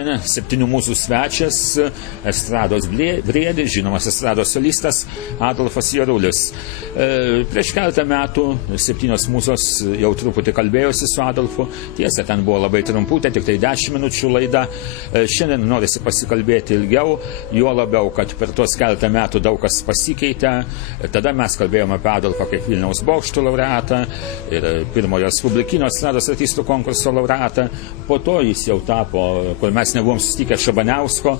Šiandien 7 mūsų svečias, estrados briedis, žinomas estrados solistas Adolfas Jarulis. Prieš keletą metų 7 mūsos jau truputį kalbėjosi su Adolfu. Tiesa, ten buvo labai trumputė, tik tai 10 minučių laida. Šiandien norisi pasikalbėti ilgiau, juo labiau, kad per tuos keletą metų daug kas pasikeitė. Tada mes kalbėjome apie Adolfą kaip Vilniaus bokštų laureatą ir pirmojo respublikinio estrados artistų konkurso laureatą. Po to jis jau tapo, kur mes nebuvom susitikę, Šabaniausko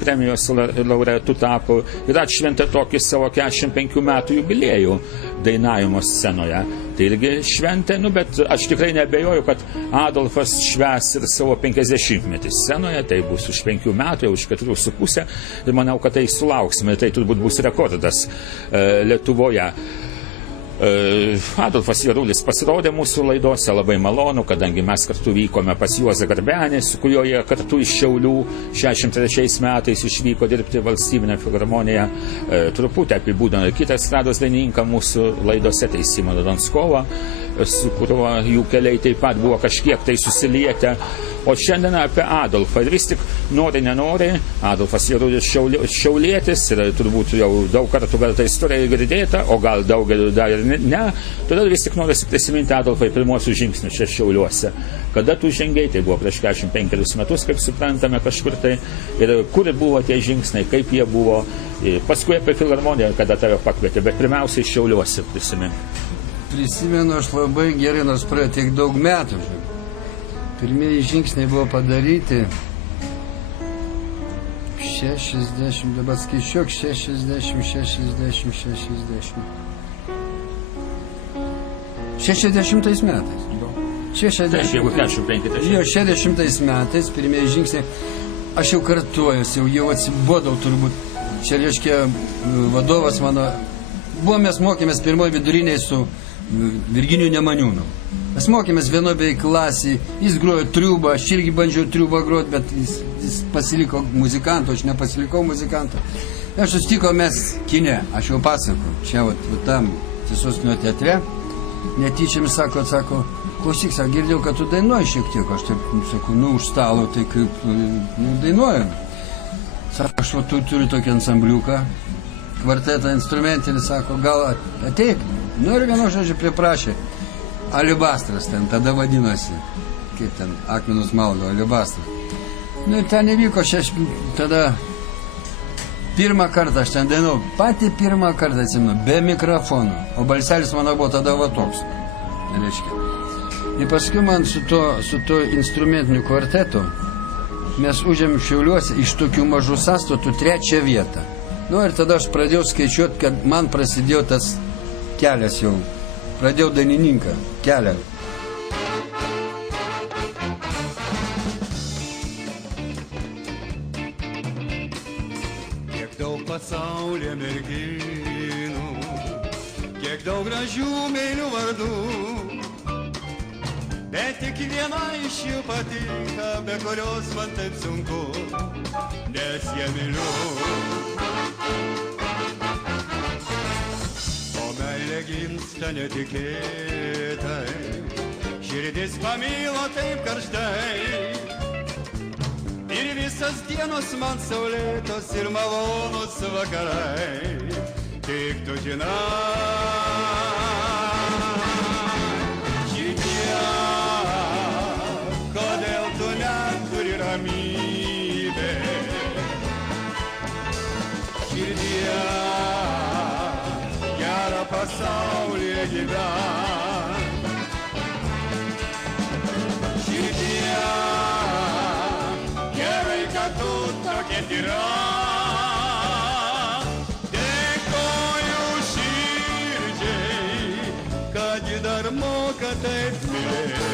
premijos laureatų tapo ir atšventė tokį savo 45 metų jubiliejų dainavimo scenoje. Tai irgi šventė, bet aš tikrai neabejoju, kad Adolfas švęs ir savo 50-metį scenoje, tai bus už 5 metų, jau už 4,5 ir manau, kad tai sulauksime, tai turbūt bus rekordas Lietuvoje. Adolfas Jarulis pasirodė mūsų laidose, labai malonu, kadangi mes kartu vykome pas Juozą Garbenį, su kuriuo jie kartu iš Šiaulių 63 metais išvyko dirbti Valstybinę filharmoniją. Truputį apibūdino kitą estrados dainininką mūsų laidose, tai Simoną Donskovą, su kuriuo jų keliai taip pat buvo kažkiek tai susilietę. O šiandien apie Adolfą. Ir vis tik nori, nenori, Adolfas Jarulis šiaulietis ir turbūt jau daug kartų gal ta istorija girdėta, o gal daugeliu dar ir ne. Todėl vis tik norisi prisiminti Adolfai pirmosius žingsnius čia Šiauliuose. Kada tu žengiai, tai buvo prieš 45 metus, kaip suprantame, kažkur tai. Ir kur buvo tie žingsniai, kaip jie buvo. Paskui apie filharmoniją, kada tave pakvietė, bet pirmiausiai Šiauliuose prisimink. Prisimenu aš labai gerai, nors praėjo tiek daug metų. Pirmieji žingsniai buvo padaryti 60, dabar skaičiuok, 60. 60 metais. 60 metais pirmieji žingsniai. Aš jau kartuojuosi, jau atsibodau turbūt. Čia reiškia vadovas mano. Mes mokėmės pirmoji viduriniai su Virginijų Nemaniūnu. Mes mokėmės vienoje klasėje, jis grojo triūbą, aš irgi bandžiau triūbą groti, bet jis pasiliko muzikantu, aš nepasilikau muzikantu. Aš sustikome mes kine, aš jau pasakau, čia tam Sostinio teatre, netyčiam sako, klausyk, girdėjau, kad tu dainuoji šiek tiek, aš taip, sakau, už stalo, tai kaip, dainuoju. Sako, aš turiu tokį ansambliuką, kvartetą instrumentinį, sako, gal ateik. Ir vienu žodžiu priprašė. Alibastras ten tada vadinosi, kaip ten akmenus maldo, alibastras. Ir ten įvyko, tada pirmą kartą aš ten dainau, patį pirmą kartą atsimenu, be mikrofonų, o balselis mano buvo tada va toks, reiškia. Ir paskui man su to instrumentiniu kvartetu mes užėmėm Šiauliuose iš tokių mažų sąstatų 3 vietą. Ir tada aš pradėjau skaičiuoti, kad man prasidėjo tas kelias jau. Pradėjau dainininką kelią. Kiek daug pasaulyje merginų, kiek daug gražių meilių vardų, bet tik viena iš jų patinka, be kurios man taip sunku, nes ją myliu. Meilė gimsta netikėtai, širdis pamilo taip karštai, ir visas dienos man saulėtos ir malonus vakarai, tik tu žinai, širdie, kodėl tu neturi ramybės, širdie, pasaulyje gyven. Širdie, gerai, kad tu tokia tyra. Dėkoju širdžiai, kad ji dar moka taip mylėti.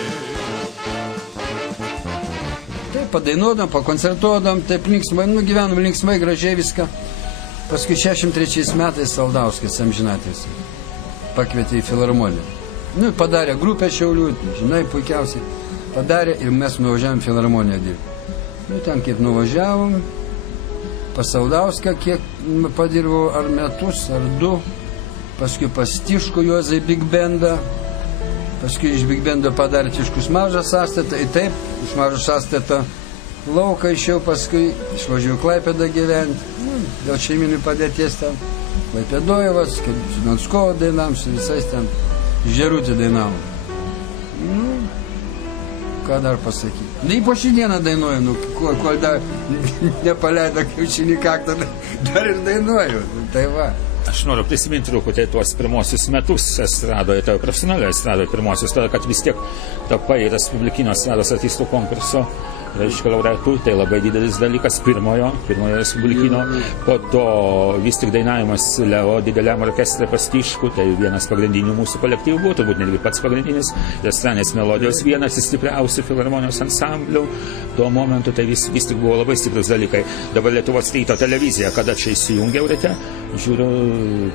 Taip, padainuodam, pakoncertuodam, taip linksmai, gyvenom linksmai, gražiai viską. Paskui 63 metais Saldauskas amžinatilsį pakvietė į filharmoniją. Padarė grupę Šiaulių, žinai, puikiausiai. Padarė ir mes nuvažiavom filharmoniją dirbti. Ten kaip nuvažiavom, pas Saldauską kiek padirbau, ar metus, ar 2. Paskui pas Tiškų Juozai Big Bandą. Paskui iš Big Bando padarė Tiškus mažą sąstatą. Ir taip, iš mažo sąstato lauką išėjau, paskui išvažiavau Klaipėdą gyventi, dėl šeiminių padėties ten. Klaipėdojevas, kaip Žinanskovo dainam, su visais ten Žerutį dainavom. Ką dar pasakyti? Na, po šį dieną dainuoju, kol dar nepaleido kiaušinį kaktą, dar ir dainuoju. Tai va. Aš noriu prisiminti truputį tuos pirmosius metus estradoje, tavo profesionalioje estradoje pirmosius, todėl kad vis tiek tapai Respublikinio estrados artistų konkurso, reiškia, laureatų, tai labai didelis dalykas pirmojo Respublikinio, po to vis tik dainavimas Leo dideliam orkestre Pastiškų, tai vienas pagrindinių mūsų kolektyvų buvo, turbūt netgi pats pagrindinis, Estranės melodijos vienas stipriausių filharmonijos ansamblių, tuo momentu tai vis tik buvo labai stiprus dalykai. Dabar Lietuvos ryto televizija, kada čia įsijungiau ryte, žiūriu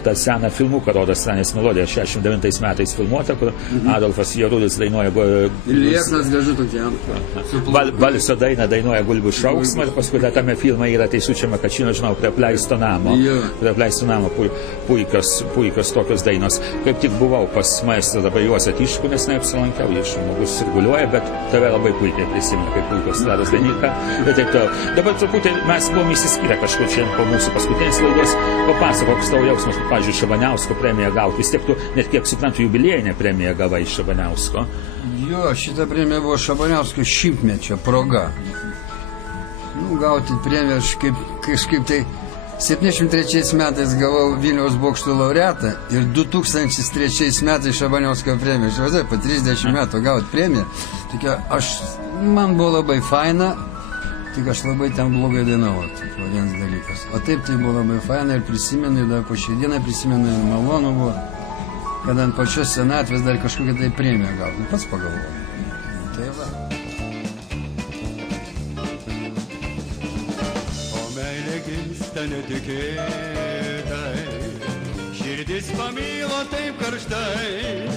tą seną filmuką, rodo Estranės melodiją, 69 metais filmuota, kur Adolfas Jarulis dainuoja Lieknas gražu tokia. Balsio dainą dainuoja Gulbių šauksmą ir paskui tame filme yra Teisučio Makačino, žinau, prie apleisto namo. Prie apleisto namo puikios tokios dainos. Kaip tik buvau pas maestrą dabar Juozą Tiškų, nes neapsilankiau, jis žmogus sirguliuoja, bet tave labai puikiai prisimena, kaip puikios estrados dainininką. Dabar truputį mes buvom įsiskyrę kažkur čia po mūsų paskutinės laidos. Papasakok, koks tavo jausmas, pavyzdžiui, Šabaniausko premiją gauti. Vis tiek tu, net kiek suprantu, jubiliejinę premiją gavai Šabaniausko. Jo, šita premija buvo Šabaniausko 100-mečio proga. Gauti premiją aš kažkaip tai 73 metais gavau Vilniaus bokšto laureatą ir 2003 metais Šabaniausko premiją. Aš vadai, po 30 metų gauti premiją. Tokia, man buvo labai faina, tik aš labai ten blogai dainavau. Tai vienas dalykas. O taip tai buvo labai faina ir prisimenu, ir dar po šią dieną prisimenu, ir malonu buvo, kad ant pačios senatvės dar kažkokią tai premiją gauti. Pats pagalvoju. Tai va. O meilė gimsta netikėtai, širdis pamilo taip karštai,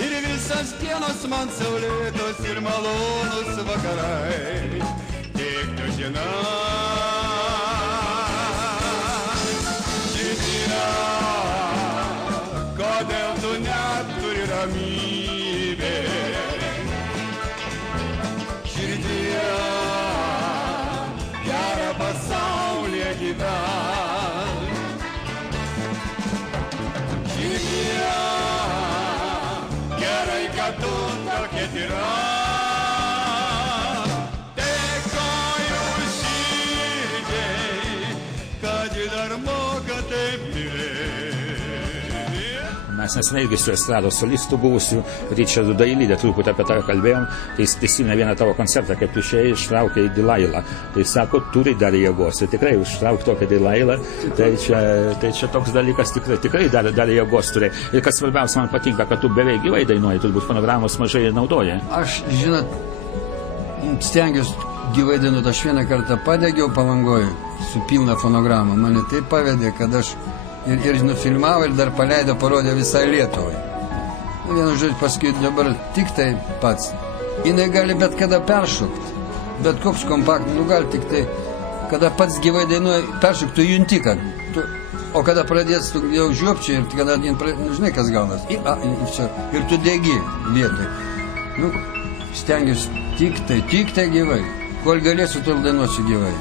ir visas dienos man saulėtos ir malonus vakarai. Tik tu žinai, širdie, kodėl tu neturi ramybė. Širdie, gerą pasaulyje gyven. Širdie, gerai, kad tu tokia tyra. Dėkoju širdžiai, kad ji dar moka taip mylėti. Mes neseniai irgi su estrados solistu buvusiu Richardu Dailydė truputį apie tave kalbėjom, tai jis prisimena vieną tavo koncertą, kaip tu išėjai ištraukė į Dilailą. Tai sako, turi dar jėgos, ir tikrai užtrauk tokią Dilailą, tai čia toks dalykas tikrai dar jėgos turi. Ir kas svarbiausia, man patinka, kad tu beveik gyvai dainuoji, turbūt fonogramos mažai naudoji. Aš, žinot, stengiuosi gyvai dainuoti. Aš vieną kartą padegiau Palangoje su pilna fonograma. Mane taip pavedė, kad aš ir nufilmavo, ir dar paleido, parodė visai Lietuvai. Vienu žodžiu, paskui dabar tik tai pats. Jinai gali bet kada peršokti. Bet koks kompakt, gali tik tai, kada pats gyvai dainuoja, peršokti, tu junti, kad. O kada pradės, tu jau žiopčiai, ir kada, žinai, kas gaunas. Ir tu degi vietoj. Stengiuosi tik tai gyvai. Kol galėsiu, tol dainuosiu gyvai.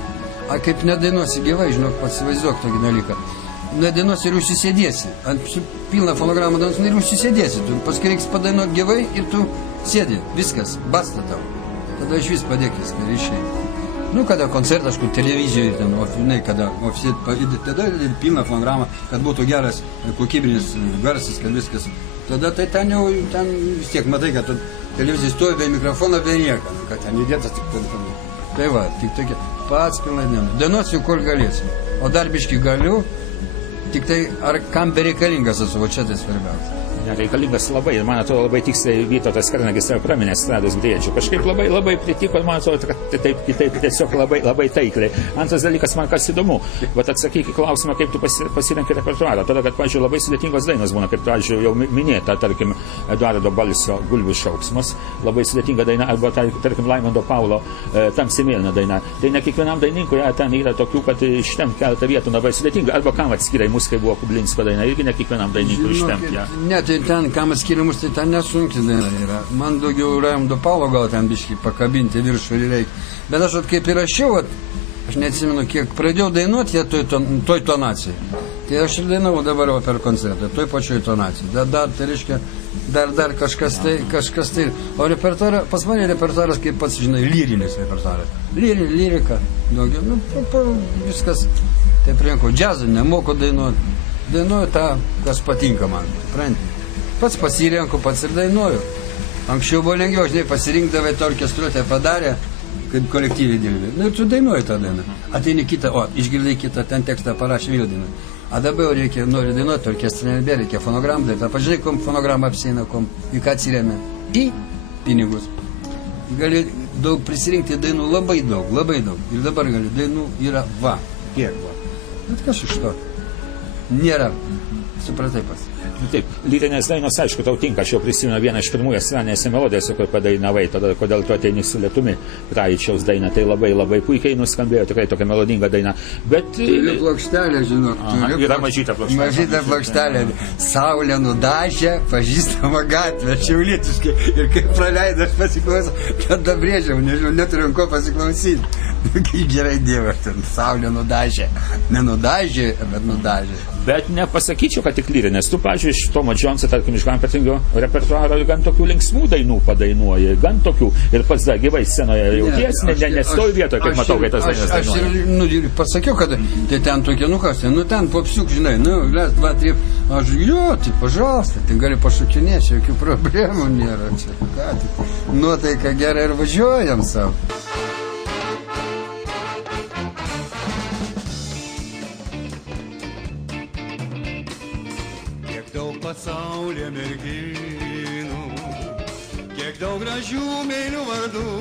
A kaip nedainuosi gyvai, žinok, pasivaizduok tokį dalyką. Nedainuosi ir užsisėdėsi. Ant pilną fonogramą dainuosi ir užsisėdėsi. Tu paskui reiks padainuoti gyvai ir tu sėdi. Viskas, basta tau. Tada iš vis padėk viską ir išėjai. Kada koncertas, kur televizijoje, kada tada pilną fonogramą, kad būtų geras kokybinis garsas, kad viskas. Tada tai ten vis tiek matai, kad televizija stovi be mikrofono, be nieko, kad ten įdėtas tik ten. Tai va, tik tokia pats pilna diena. Dainuosiu, kol galėsiu. O dar biškį galiu, tik tai ar kam bereikalingas esu, o čia tai svarbiausia. Reikalingas labai, ir man atrodo labai tiksliai Vytautas Kernagis yra praminę estrados briedžių. Kažkaip labai pritiko, ir man atrodo, kad kitaip tiesiog labai taikliai. Antras dalykas, man kas įdomu, bet atsakyk į klausimą, kaip tu pasirenki repertuarą. Tada, kad, pavyzdžiui, labai sudėtingos dainos būna, kaip, pavyzdžiui, jau minėta, tarkim, Eduardo Balsio Gulbių šauksmas, labai sudėtinga daina, arba, tarkim, Laimondo Paulo Tamsi mėlyna daina. Tai ne kiekvienam dainininkui ten yra tokių, kad ištempt keletą vietų labai sudėtinga. Arba kam atskirai mus, kai buvo Kublinsko daina, irgi ne kiekvienam dainininkui ištempt ją. Ten, kam atskiriamus, tai ten nesunki daina yra. Man daugiau Laimondo Paulo gal ten biškį pakabinti viršų ir reikia. Bet aš kaip ir rašiau, aš neatsimenu, kiek pradėjau dainuoti, jie toj tonacijai. Tai aš ir dainavau dabar per koncertą, toj pačioj tonacijai. Dar, tai reiškia, dar kažkas tai. O repertuaras, pas mane repertuaras, kaip pats žinai, lyrinis repertuaras. Lyrika, daugiau, viskas. Taip rinkau, džiazą nemoku dainuoti. Dainuoju tą, kas patinka man, supranti. Pats pasirenku, pats ir dainuoju. Anksčiau buvo lengviau, žinai, pasirinkdavai tą orkestruotę padarę, kad kolektyviai dirbi. Nu, tu dainuoji tą dainą. Ateini kitą, išgirdai kitą, ten tekstą parašė vėl dainą. A dabar jau reikia, nori dainuoti, orkestrą nebereikia, fonogramą daryti. Pažiūrėk, kom fonogramą apsieina, į ką atsiremia? Į pinigus. Gali daug prisirinkti dainų, labai daug. Ir dabar gali, dainų yra kiek. Bet kas iš to? Nėra. Supratai pats. Taip, lyrinės dainos, aišku, tau tinka, aš jau prisimenu vieną iš pirmųjų asmeninėse melodijose, kur padainavai, tada kodėl tu ateini su lietumi Praeičiaus daina, tai labai puikiai nuskambėjo, tikrai tokia melodinga daina. Bet... Turiu plokštelę, žinok. Yra mažytė plokštelė. Mažytė plokštelė. Saulė nudažė, pažįstama gatvė, šiaulietiškai. Ir kaip praleido, aš pasiklausau, tada brėžiau, nežinau, neturiu ko pasiklausyti. Kaip gerai Dievas, ten saulė nudažė. Nenudažė, bet nudažė. Bet nepasakyčiau, kad tik lyrinės. Tu, pavyzdžiui, iš Tomo Džonso, tarkim, iš Gampetingio repertuaro gan tokių linksmų dainų padainuoji, gan tokių. Ir pats dar gyvai scenoje jautiesi, nestovi vietoje, kaip matau, kai tas dainas dainuoja. Aš ir pasakiau, kad tai ten tokie, ten popsiuk, žinai, les, 2, 3, aš, tai pažalsta, ten gali pašokinėti, jokių problemų nėra. Čia, ką, tai, nuotaika gerai ir važiuojam savo. Pasaulyje merginų, kiek daug gražių meilių vardų,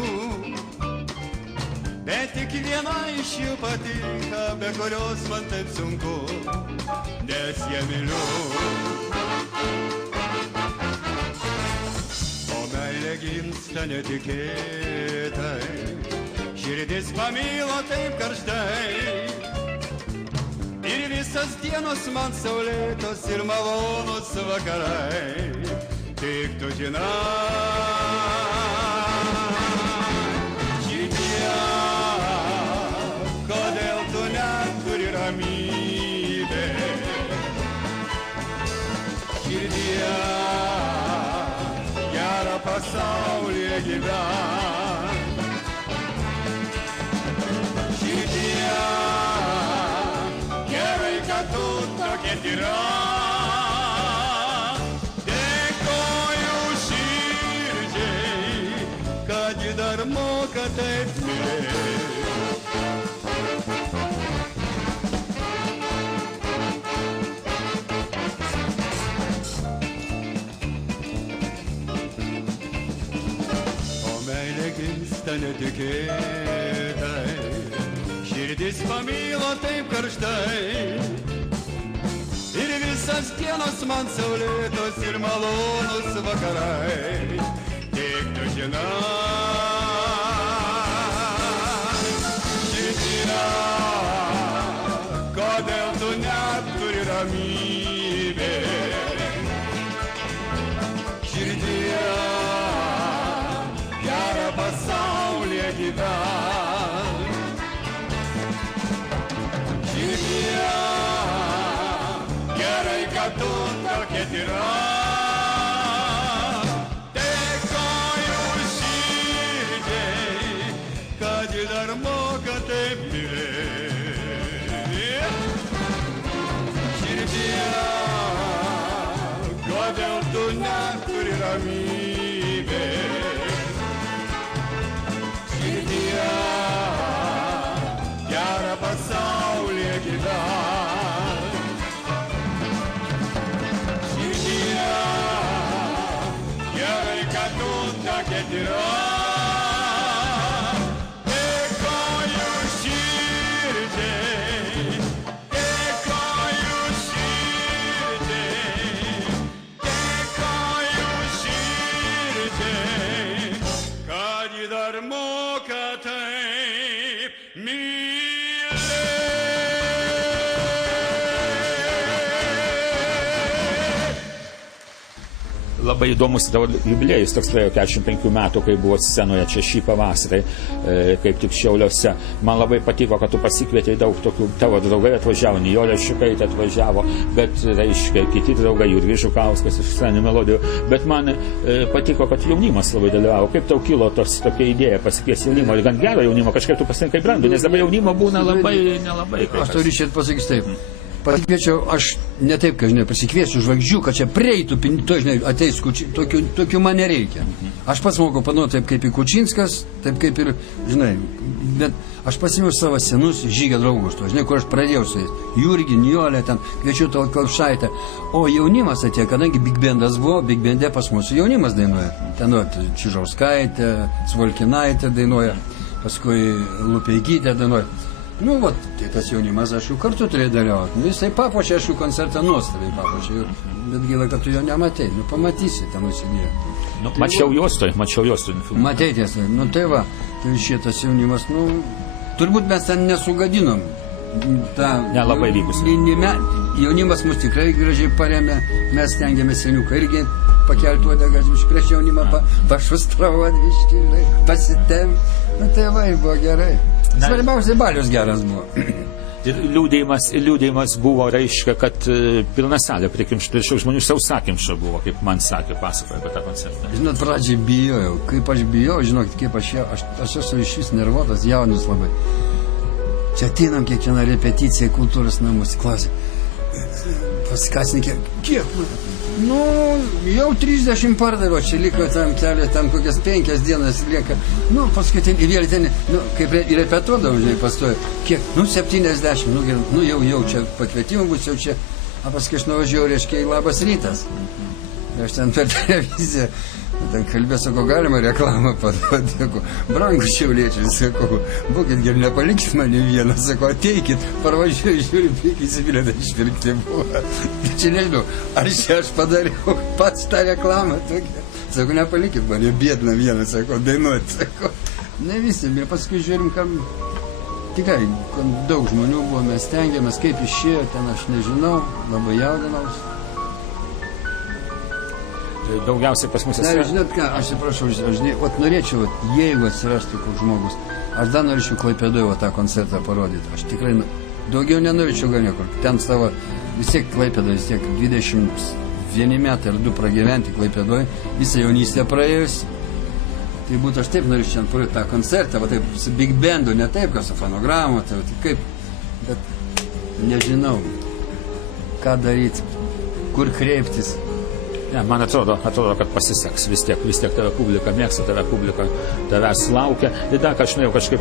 bet tik viena iš jų patinka, be kurios man taip sunku, nes ją myliu. O meilė gimsta netikėtai, širdis pamilo taip karštai. Ir visas dienos man saulėtos ir malonus vakarai, tik tu žinai, širdie, kodėl tu neturi ramybė. Širdie, gerą pasaulyje gyven. Širdie, tu tokia tyra, dėkoju širdžiai, kad ji dar moka taip mylėti. O meilė gimsta netikėtai, širdis pamilo taip karštai. Ir visas dienos man saulėtos ir malonus vakarai, tik tu žinai, širdie, kodėl tu neturi ramybė. Širdie, gerą pasaulyje gyven. Širdie, gerai, kad tu tokia tyra, dėkoju širdžiai, kad ji dar moka taip mylėti. Širdie, kodėl tu neturi ramybė. Širdie, gerą pasaulyje gyven. Gerai, kad tu tokia tyra, dėkoju širdžiai, dėkoju širdžiai, dėkoju širdžiai, kad ji dar moka taip mylėti. labai įdomus jubiliejus, toks praėjo 45 metų, kai buvo scenoje čia šį pavasarį, kaip tik Šiauliuose. Man labai patiko, kad tu pasikvietei daug tokių, tavo draugai atvažiavo, Nijolė Šukaitė atvažiavo, bet, reiškia, kiti draugai, Jurgis Žukauskas iš Sceninių melodijų. Bet man patiko, kad jaunimas labai dalyvavo. Kaip tau kilo tokia idėja pasikviesti jaunimo? Ir gan gero jaunimo, kažkaip tu pasirinkai brandų, nes dabar jaunimo būna labai, nelabai. Aš tau ryšiai pasakysiu taip. Pasikviečiau, aš ne taip, kad, žinai, pasikviesiu žvaigždžių, kad čia prieitų, to, žinai, ateis, tokių man nereikia. Aš pats moku panuoti taip kaip ir Kučinskas, taip kaip ir, žinai, bet aš pasimiau savo senus žygio draugus, to, žinai, kur aš pradėjau su jais. Jurgį, Nijolę, ten, kviečiu tau Kalšaitę. O jaunimas atėjo, kadangi Big Bandas buvo, Big Bande pas mūsų jaunimas dainuoja. Ten, Čižauskaitė, Svolkinaitė dainuoja, paskui Lupeikytė dainuoja. Nu, vat, tai tas jaunimas, aš jau kartu turėjau dalyvauti. Nu, jisai papuošė, aš jų koncertą nuostabiai papuošė. Bet gaila, kad tu jo nematei. Nu, pamatysi, ten nusidėjo. Nu, mačiau juostoj. Matei tiesą. Nu, tai va, tai šitas jaunimas, nu, turbūt mes ten nesugadinom. Nelabai lygus. Jaunimas mus tikrai gražiai paremė. Mes stengiamės seniuką irgi pakelti uodegas, prieš jaunimą pašustrauot, pasitempt. Nu, tai va, buvo gerai. Svarbiausiai balius geras buvo. Ir liūdėjimas buvo, reiškia, kad pilna salė prikimšta, šių žmonių sausakimša buvo, kaip man sakė, pasakoja apie tą koncertą. Žinot, pradžiai bijojau. Kaip aš bijojau, žinot, kaip aš esu išvis nervuotas, jaunas labai. Čia ateinam kiekvieną repeticiją kultūros namus, klasė. Paskasininkė, kiek? Nu, jau 30 pardavė, čia liko tam kelią, tam kokias 5 dienas lieka. Nu, paskutinį, vėl ten, nu, kaip repetuodavau, žinai, pastoju. Kiek? Nu, 70, nu, jau čia pakvietimų bus, jau čia. O paskui aš nuvažiavau, reiškia, į Labas rytas. Aš ten per televiziją, ten kalbėjau, sakau, galima reklamą paduoti, brangus šiauliečiai, sakau, būkit geri, nepalikit mane vieną, sakau, ateikit, parvažiuoju, žiūriu, įsi bilietą išpirkti buvo. Čia nežinau, aš padariau pats tą reklamą tokią. Sakau, nepalikit mane biedną vieną, sakau, dainuoti, sakau. Ne visi, ir paskui žiūrim, kam tikrai daug žmonių buvo, mes stengiamės, kaip išėjo, ten aš nežinau, labai jaudinaus. Daugiausiai pas mus Žinot ką, aš atsiprašau, norėčiau, jeigu atsirastų koks žmogus, aš dar norėčiau Klaipėdoje tą koncertą parodyti. Aš tikrai daugiau nenorėčiau gal niekur. Ten savo, vis tiek Klaipėdoje, vis tiek 21 metai ar 2 pragyventi Klaipėdoje, visą jaunystę praėjus. Tai būtų aš taip norėčiau parodyti tą koncertą, va taip su Big Bandu, ne taip, kas su fonogramu, tai kaip, bet nežinau, ką daryti, kur kreiptis. Ne, man atrodo, kad pasiseks. Vis tiek tave publika mėgsta, tave publika tavęs laukia. Ir dar kažkaip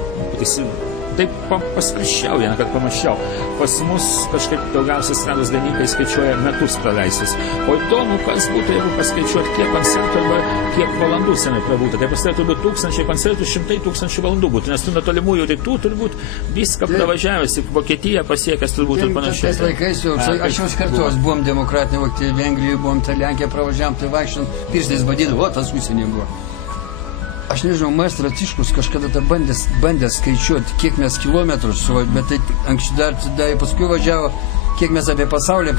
taip paskaičiau, vieną kartą pamačiau. Pas mus kažkaip daugiausiai estrados dainininkai skaičiuoja metus praleistus. O įdomu, kas būtų, jeigu paskaičiuot, kiek koncertų arba kiek valandų seniai prabūtų. Tai pasidėtų turbūt 1000 koncertų, 100 000 valandų būtų, nes tu nuo tolimųjų rytų turbūt viską pravažiavęs, į Vokietiją pasiekęs turbūt ir panašiai. Tais laikais jau, aš jau kartuos, buvom demokratinė Vokietija, Vengrijoje, buvom tą Lenkiją pravažiavom, tai vaikščiant, pirštais badydavo, o tas užsienį buvo. Aš nežinau, maestro Tiškus kažkada bandė skaičiuoti, kiek mes kilometrus, bet tai anksčiau dar paskui važiavo, kiek mes apie pasaulį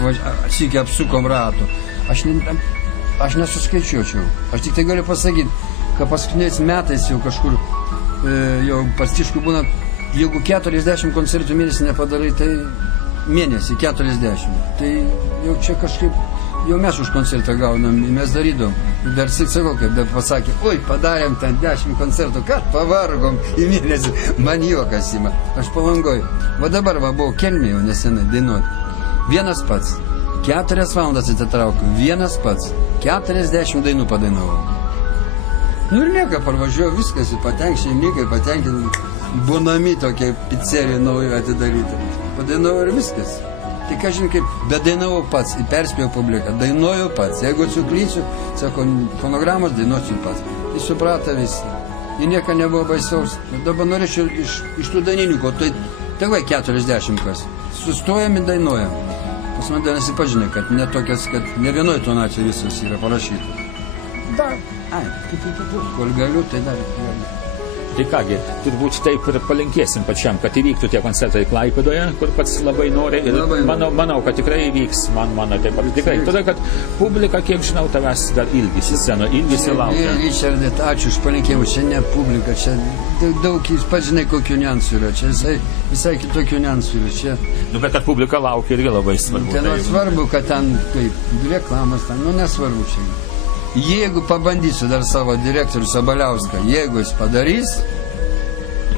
sykį apsukom ratų. Aš nesuskaičiuočiau. Aš tik tai galiu pasakyti, kad paskutiniais metais jau kažkur, jau pas Tiškų būna, jeigu 40 koncertų mėnesį nepadarai, tai mėnesį 40. Tai jau čia kažkaip, jau mes už koncertą gaunam, mes darydom. Dar sakau, kaip dar pasakė, oi, padarėm ten 10 koncertų, kad pavargom į mėnesį, man juokas ima. Aš Palangoj. Va dabar buvau Kelmėje jau nesenai dainuoti. Vienas pats. 4 valandas atitraukiu. Vienas pats. 40 dainų padainavau. Nu ir nieko, parvažiuoju, viskas, šeimininkai patenkinti. Bonami tokia pizzerija nauja atidaryta. Padainavau ir viskas. Tik aš žinai, kaip, bet dainavau pats, perspėjau publiką, dainuoju pats. Jeigu suklysiu, sako, fonogramos dainuosiu pats. Tai suprato visi. Ir nieko nebuvo baisaus. Dabar norėčiau iš tų dainininkų, tai va 40 kas. Sustojam ir dainuojam. Pas man dar nesipažinė, kad ne tokias, kad ne vienoj tonacijai visos yra parašyta. Dar, kol galiu, tai dar. Tai kągi, turbūt taip ir palinkėsim pačiam, kad įvyktų tie koncertai Klaipėdoje, kur pats labai nori. Ir manau, kad tikrai įvyks. Mano taip pat tikrai. Todėl, kad publika, kiek žinau, tavęs dar ilgisi sceno, ilgisi laukia. Richardai, ačiū už palinkėjimą. Čia ne publika, čia daug, pats žinai, kokių niuansų yra. Čia visai kitokių niuansų yra. Čia... Bet kad publika laukia irgi labai svarbu. Ten svarbu, kad ten kaip reklamas, ten, nesvarbu čia. Jeigu pabandysiu dar savo direktorių Sabaliauską, jeigu jis padarys,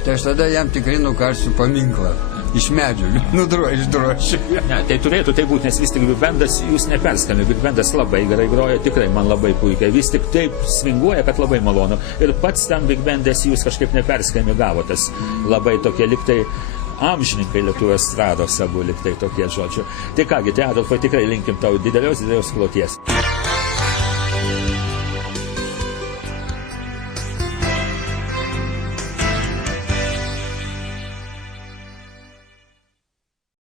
tai aš tada jam tikrai nukarsiu paminklą. Iš medžių, išdrošiu. Ne, tai turėtų tai būti, nes vis tik Big Bandas, jūs neperskami, Big Bandas labai gerai groja, tikrai man labai puikiai, vis tik taip svinguoja, kad labai malonu. Ir pats tam Big Bandas jūs kažkaip neperskami gavotas, labai tokie liktai amžininkai lietuvių estrados abu liktai tokie žodžiu. Tai kągi, tai Adolfai, tikrai linkim tau didelios kloties.